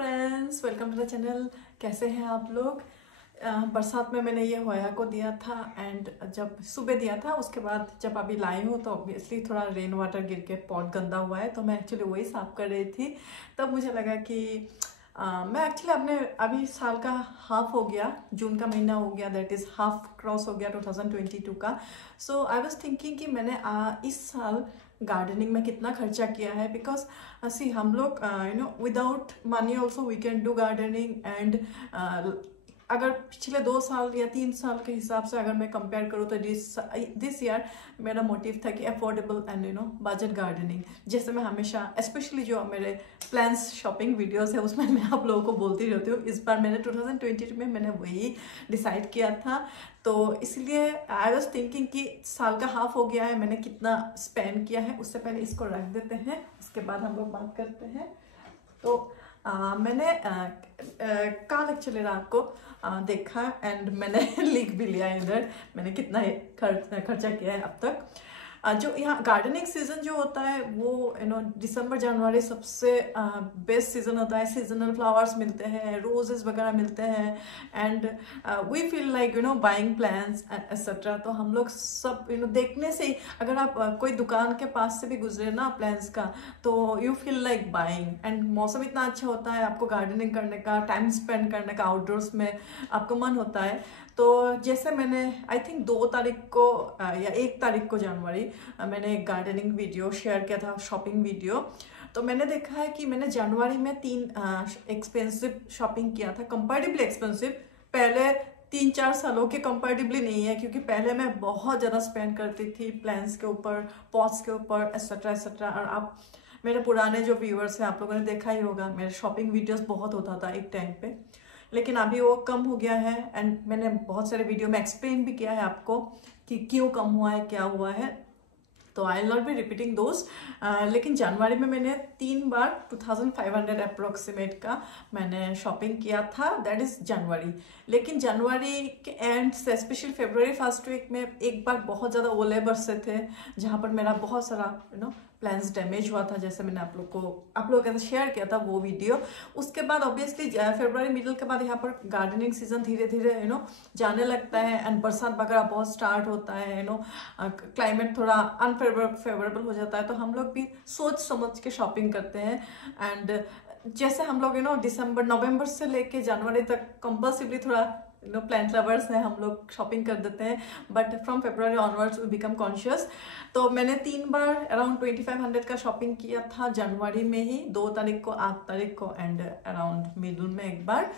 Friends, welcome to the channel. कैसे हैं आप लोग? बरसात में मैंने ये होया को दिया था एंड जब सुबह दिया था उसके बाद जब अभी लाई हूँ तो ऑब्वियसली थोड़ा रेन वाटर गिर के पॉट गंदा हुआ है, तो मैं एक्चुअली वही साफ कर रही थी। तब मुझे लगा कि मैं एक्चुअली अपने अभी साल का हाफ हो गया, जून का महीना हो गया, दैट इज़ हाफ क्रॉस हो गया 2022 का। सो आई वाज थिंकिंग कि मैंने इस साल गार्डनिंग में कितना खर्चा किया है, बिकॉज सी हम लोग without money also we can do gardening and अगर पिछले 2 साल या 3 साल के हिसाब से अगर मैं कंपेयर करूँ तो दिस ईयर मेरा मोटिव था कि अफोर्डेबल एंड बजट गार्डनिंग। जैसे मैं हमेशा स्पेशली जो मेरे प्लान्स शॉपिंग वीडियोस है उसमें मैं आप लोगों को बोलती रहती हूँ, इस बार मैंने 2022 में मैंने वही डिसाइड किया था। तो इसलिए आई वॉज थिंकिंग कि साल का हाफ हो गया है, मैंने कितना स्पेंड किया है। उससे पहले इसको रख देते हैं, उसके बाद हम लोग बात करते हैं। तो मैंने कल एक्चुअली रात को देखा एंड मैंने लिख भी लिया इधर मैंने कितना खर्चा किया है अब तक। जो यहाँ गार्डनिंग सीजन जो होता है वो दिसंबर जनवरी सबसे बेस्ट सीजन होता है। सीजनल फ्लावर्स मिलते हैं, रोजेस वगैरह मिलते हैं and we feel like buying plants etcetera. तो हम लोग सब देखने से ही, अगर आप कोई दुकान के पास से भी गुजरे ना प्लांट्स का, तो you feel like buying. And मौसम इतना अच्छा होता है, आपको गार्डनिंग करने का, टाइम स्पेंड करने का आउटडोर्स में आपको मन होता है। तो जैसे मैंने आई थिंक 2 तारीख को या 1 तारीख को जनवरी मैंने एक गार्डनिंग वीडियो शेयर किया था, शॉपिंग वीडियो। तो मैंने देखा है कि मैंने जनवरी में 3 एक्सपेंसिव शॉपिंग किया था, कंपैरेटिवली एक्सपेंसिव। पहले 3-4 सालों के कंपैरेटिवली नहीं है, क्योंकि पहले मैं बहुत ज़्यादा स्पेंड करती थी प्लांट्स के ऊपर, पॉट्स के ऊपर एक्सेट्रा एक्सेट्रा। और आप मेरे पुराने जो व्यूअर्स हैं आप लोगों ने देखा ही होगा, मेरे शॉपिंग वीडियोस बहुत होता था एक टाइम पे, लेकिन अभी वो कम हो गया है। एंड मैंने बहुत सारे वीडियो में एक्सप्लेन भी किया है आपको कि क्यों कम हुआ है, क्या हुआ है, तो आई नॉट बी रिपीटिंग दोज। लेकिन जनवरी में मैंने 3 बार 2500 अप्रोक्सीमेट का मैंने शॉपिंग किया था, दैट इज जनवरी। लेकिन जनवरी के एंड से स्पेशली फरवरी फर्स्ट वीक में एक बार बहुत ज़्यादा ओले बरसे थे, जहाँ पर मेरा बहुत सारा प्लान्स डैमेज हुआ था, जैसे मैंने आप लोगों के साथ शेयर किया था वो वीडियो। उसके बाद ऑब्वियसली फरवरी मिडल के बाद यहाँ पर गार्डनिंग सीजन धीरे धीरे जाने लगता है एंड बरसात वगैरह बहुत स्टार्ट होता है, क्लाइमेट थोड़ा अनफेवरेबल हो जाता है। तो हम लोग भी सोच समझ के शॉपिंग करते हैं। एंड जैसे हम लोग दिसंबर नवंबर से लेके जनवरी तक कंपल्सिवली थोड़ा प्लांट लवर्स हैं, हम लोग शॉपिंग कर देते हैं, but from February onwards we become conscious. तो मैंने 3 बार अराउंड 2500 का शॉपिंग किया था जनवरी में ही, 2 तारीख को, 8 तारीख को एंड अराउंड मिडल में एक बार।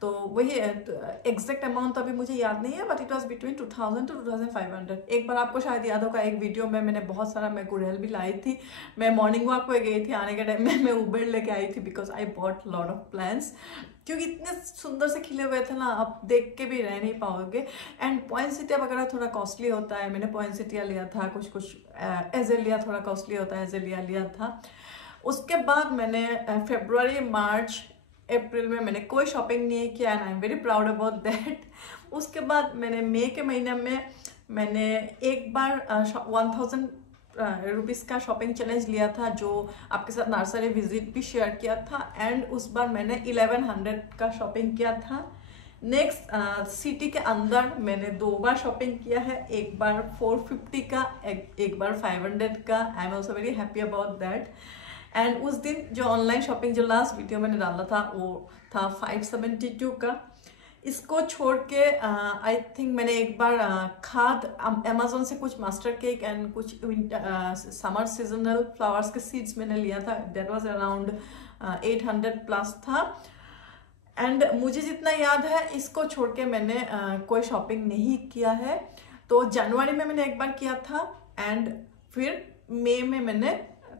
तो वही एग्जैक्ट अमाउंट अभी मुझे याद नहीं है, but it was between 2000 to 2500। एक बार आपको शायद याद होगा, एक वीडियो में मैंने बहुत सारा मैं गुड़हल भी लाई थी। मैं मॉर्निंग वॉक पे गई थी, आने के टाइम में मैं उबेर लेके आई थी, because I bought lot of plants, क्योंकि इतने सुंदर से खिले हुए थे ना, आप देख के भी रह नहीं पाओगे। एंड पॉइंसेटिया वगैरह थोड़ा कॉस्टली होता है, मैंने पॉइंसेटिया लिया था, कुछ एजेलिया थोड़ा कॉस्टली होता है, एजेलिया लिया था। उसके बाद मैंने फरवरी मार्च अप्रैल में मैंने कोई शॉपिंग नहीं किया and I am very proud about that. उसके बाद मैंने मई के महीने में मैंने एक बार 1000 रुपीज़ का शॉपिंग चैलेंज लिया था, जो आपके साथ नर्सरी विजिट भी शेयर किया था। एंड उस बार मैंने 1100 का शॉपिंग किया था। नेक्स्ट सिटी के अंदर मैंने 2 बार शॉपिंग किया है, एक बार 450 का, एक बार 500 का। I am also very happy about that. And उस दिन जो ऑनलाइन शॉपिंग जो लास्ट वीडियो मैंने डाला था वो था 572 का। इसको छोड़ के आई थिंक मैंने एक बार खाद अमेजोन से कुछ मास्टर केक एंड कुछ समर सीजनल फ्लावर्स के सीड्स मैंने लिया था, दैट वाज अराउंड 800 प्लस था। एंड मुझे जितना याद है इसको छोड़ के मैंने कोई शॉपिंग नहीं किया है। तो जनवरी में मैंने एक बार किया था एंड फिर मई में मैंने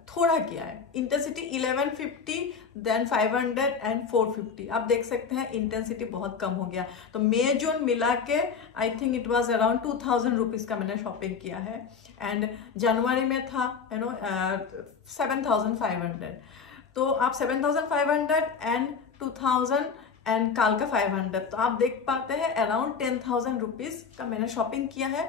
थोड़ा किया है। Intensity 1150, then 500 and 450। आप देख सकते हैं इंटेंसिटी बहुत कम हो गया। तो मई जून मिला के I think it was around 2000 rupees का मैंने शॉपिंग किया है। एंड जनवरी में था 7500। तो आप 7500 एंड 2000 एंड काल का 500, तो आप देख पाते हैं अराउंड 10,000 रुपीज़ का मैंने शॉपिंग किया है।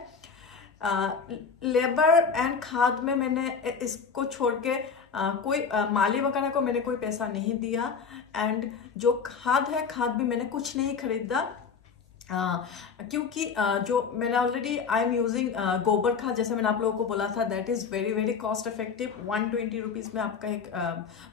लेबर एंड खाद में मैंने इसको छोड़ के कोई माली वगैरह को मैंने कोई पैसा नहीं दिया, एंड जो खाद है, खाद भी मैंने कुछ नहीं खरीदा, क्योंकि जो मैंने ऑलरेडी आई एम यूजिंग गोबर खाद, जैसे मैंने आप लोगों को बोला था, that is very very cost effective. 120 rupees में आपका एक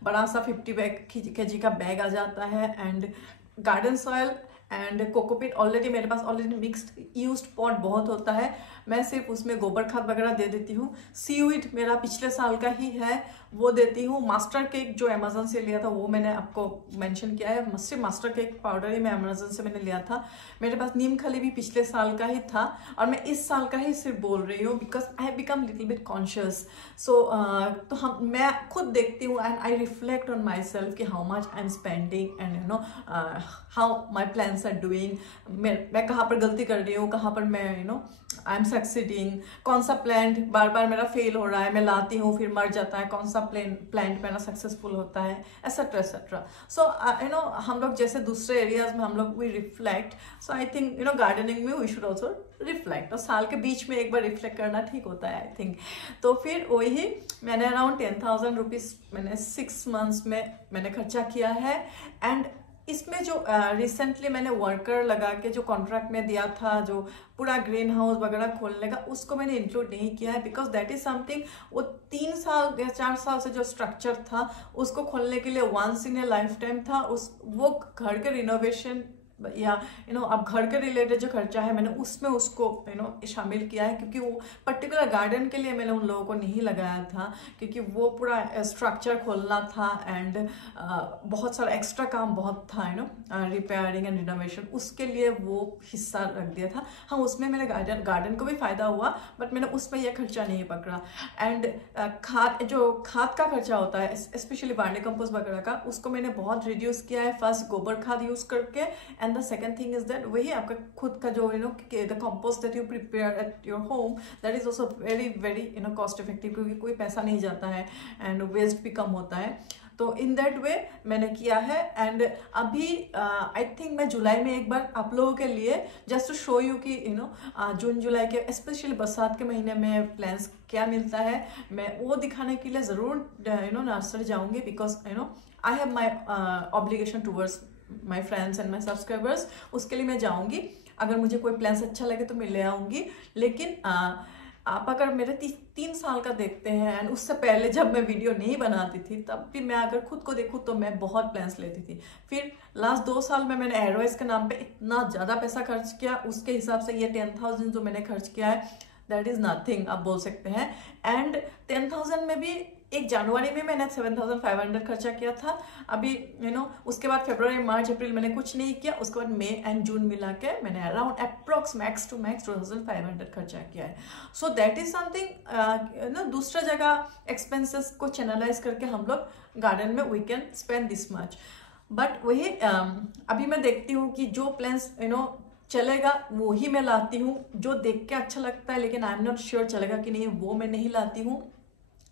बड़ा सा 50 kg का बैग आ जाता है। And garden soil and cocopeat already मेरे पास ऑलरेडी मिक्स्ड यूज्ड पॉट बहुत होता है, मैं सिर्फ उसमें गोबर खाद वगैरह दे देती हूँ। सीवीड मेरा पिछले साल का ही है, वो देती हूँ। मास्टर केक जो अमेजोन से लिया था वो मैंने आपको मेंशन किया है, सिर्फ मास्टर केक पाउडर ही मैं अमेजोन से मैंने लिया था। मेरे पास नीम खली भी पिछले साल का ही था, और मैं इस साल का ही सिर्फ बोल रही हूँ because I have become little bit conscious. So तो मैं खुद देखती हूँ and I reflect on my self कि how much I am spending and you know how my plans are doing, मैं कहाँ पर गलती कर रही हूँ, कहाँ पर मैं you know I am succeeding, कौन सा प्लांट बार बार मेरा फेल हो रहा है, मैं लाती हूँ फिर मर जाता है, कौन सा प्लांट मेरा सक्सेसफुल होता है, etcetera etcetera. So you know हम लोग जैसे दूसरे एरियाज में हम लोग we reflect, so I think you know gardening में वी शुड ऑल्सो रिफ्लेक्ट, तो साल के बीच में एक बार रिफ्लेक्ट करना ठीक होता है आई थिंक। तो फिर वही मैंने अराउंड 10,000 रुपीज़ मैंने 6 months में मैंने खर्चा किया है। एंड इसमें जो रिसेंटली मैंने वर्कर लगा के जो कॉन्ट्रैक्ट में दिया था, जो पूरा ग्रीन हाउस वगैरह खोलने का, उसको मैंने इंक्लूड नहीं किया है बिकॉज दैट इज समथिंग, वो 3 साल या 4 साल से जो स्ट्रक्चर था उसको खोलने के लिए once in a lifetime था। वो घर के रिनोवेशन या यू नो अब घर के रिलेटेड जो खर्चा है मैंने उसमें उसको यू नो शामिल किया है, क्योंकि वो पर्टिकुलर गार्डन के लिए मैंने उन लोगों को नहीं लगाया था, क्योंकि वो पूरा स्ट्रक्चर खोलना था एंड बहुत सारा एक्स्ट्रा काम बहुत था you know repairing and renovation, उसके लिए वो हिस्सा रख दिया था। हाँ, उसमें मेरे गार्डन को भी फायदा हुआ, बट मैंने उसमें यह खर्चा नहीं पकड़ा। एंड खाद का खर्चा होता है स्पेशली वर्मी कंपोस्ट वगैरह का, उसको मैंने बहुत रिड्यूस किया है। फर्स्ट गोबर खाद यूज करके, and the second thing is that वही आपका खुद का जो you know the compost that you prepare at your home, that is also very very you know cost effective, क्योंकि कोई पैसा नहीं जाता है एंड वेस्ट भी कम होता है। तो इन दैट वे मैंने किया है। एंड अभी आई थिंक मैं जुलाई में एक बार आप लोगों के लिए जस्ट टू शो यू कि यू नो जून जुलाई के स्पेशली बरसात के महीने में प्लान्स क्या मिलता है, मैं वो दिखाने के लिए ज़रूर यू नो नर्सरी जाऊंगी, because you know I have my obligation towards my friends and my subscribers, उसके लिए मैं जाऊंगी। अगर मुझे कोई प्लान्स अच्छा लगे तो मैं ले आऊँगी, लेकिन आप अगर मेरे 3 साल का देखते हैं एंड उससे पहले जब मैं वीडियो नहीं बनाती थी तब भी मैं अगर खुद को देखूँ तो मैं बहुत प्लान्स लेती थी। फिर लास्ट 2 साल में मैंने एडवाइस के नाम पे इतना ज़्यादा पैसा खर्च किया, उसके हिसाब से ये 10,000 जो मैंने खर्च किया है दैट इज़ नथिंग आप बोल सकते हैं। एंड 10,000 में भी एक जनवरी में मैंने 7,500 खर्चा किया था। अभी यू नो उसके बाद फरवरी मार्च अप्रैल मैंने कुछ नहीं किया, उसके बाद मई एंड जून मिला के मैंने around approx max to max 2,500 खर्चा किया है। सो दैट इज समथिंग ना, दूसरा जगह एक्सपेंसेस को चैनलाइज करके हम लोग गार्डन में we can spend this much. But वही अभी मैं देखती हूँ कि जो प्लान्स यू नो चलेगा वो ही मैं लाती हूँ, जो देख के अच्छा लगता है लेकिन आई एम नॉट श्योर चलेगा कि नहीं, वो मैं नहीं लाती हूँ।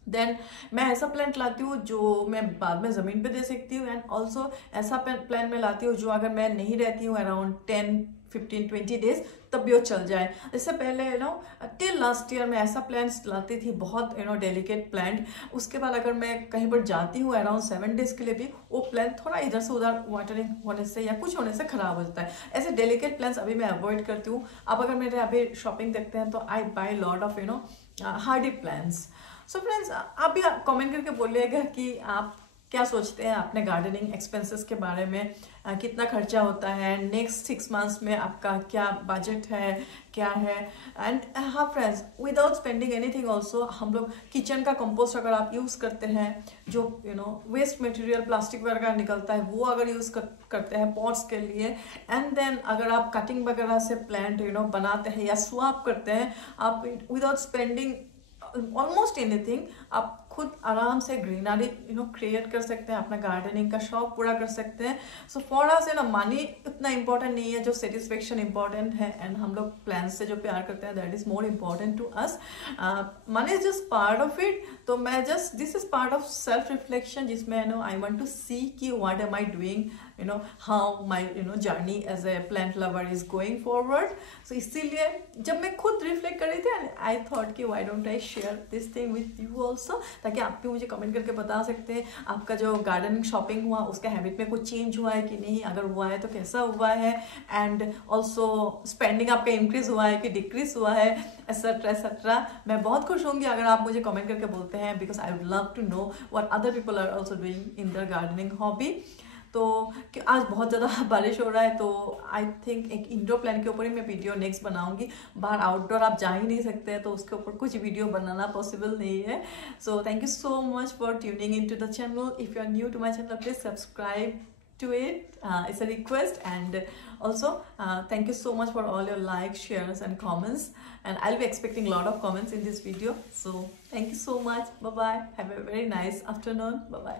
देन मैं ऐसा प्लांट लाती हूँ जो मैं बाद में ज़मीन पे दे सकती हूँ, एंड ऑल्सो ऐसा प्लांट मैं लाती हूँ जो अगर मैं नहीं रहती हूँ अराउंड 10-15-20 डेज तब भी वो चल जाए। इससे पहले you know till last year मैं ऐसा प्लांट्स लाती थी बहुत यू नो डेलिकेट प्लांट, उसके बाद अगर मैं कहीं पर जाती हूँ अराउंड 7 डेज के लिए भी वो प्लांट थोड़ा इधर से उधर वाटरिंग होने से या कुछ होने से खराब हो जाता है। ऐसे डेलिकेट प्लांट्स अभी मैं अवॉइड करती हूँ। आप अगर मेरे अभी शॉपिंग देखते हैं तो I buy lot of you know hardy plants. So friends, आप भी कमेंट करके बोलिएगा कि आप क्या सोचते हैं अपने गार्डनिंग एक्सपेंसेस के बारे में, कितना खर्चा होता है, नेक्स्ट 6 months में आपका क्या बजट है, क्या है। एंड हाँ friends, without spending anything also हम लोग किचन का कंपोस्ट अगर आप यूज़ करते हैं, जो you know waste material plastic वगैरह निकलता है वो अगर यूज़ करते हैं पॉट्स के लिए, एंड देन अगर आप कटिंग वगैरह से प्लांट यू नो बनाते हैं या स्वैप करते हैं, आप विदाउट स्पेंडिंग ऑलमोस्ट एनीथिंग आप खुद आराम से ग्रीनरी यू नो क्रिएट कर सकते हैं, अपना गार्डनिंग का शौक पूरा कर सकते हैं। सो फॉर अस है ना, मनी उतना इंपॉर्टेंट नहीं है, जो सेटिस्फेक्शन इंपॉर्टेंट है। एंड हम लोग प्लान्स से जो प्यार करते हैं that is more important to us. Money is just part of it. तो मैं just this is part of self reflection, जिसमें you know I want to see कि what am I doing, you know how my you know journey as a plant lover is going forward. So इसीलिए जब मैं खुद reflect कर रही थी I thought कि why don't I share this thing with you also, ताकि आप भी मुझे कमेंट करके बता सकते हैं आपका जो गार्डनिंग शॉपिंग हुआ उसका हैबिट में कुछ चेंज हुआ है कि नहीं, अगर हुआ है तो कैसा हुआ है, एंड ऑल्सो स्पेंडिंग आपका इंक्रीज हुआ है कि डिक्रीज हुआ है, एक्सेट्रा एक्सेट्रा। मैं बहुत खुश होंगी अगर आप मुझे कमेंट करके बोलते हैं, because I would love to know what other people are also doing in their gardening hobby. तो कि आज बहुत ज़्यादा बारिश हो रहा है, तो आई थिंक एक इंडोर प्लांट के ऊपर ही मैं वीडियो नेक्स्ट बनाऊंगी। बाहर आउटडोर आप जा ही नहीं सकते हैं, तो उसके ऊपर कुछ वीडियो बनाना पॉसिबल नहीं है। So thank you so much for tuning in to the channel. If you are new to my channel, please subscribe to it. It's a request, and also thank you so much for all your likes, shares and comments, and I'll be expecting a lot of comments in this video. So thank you so much. Bye bye. Have a very nice afternoon. Bye bye.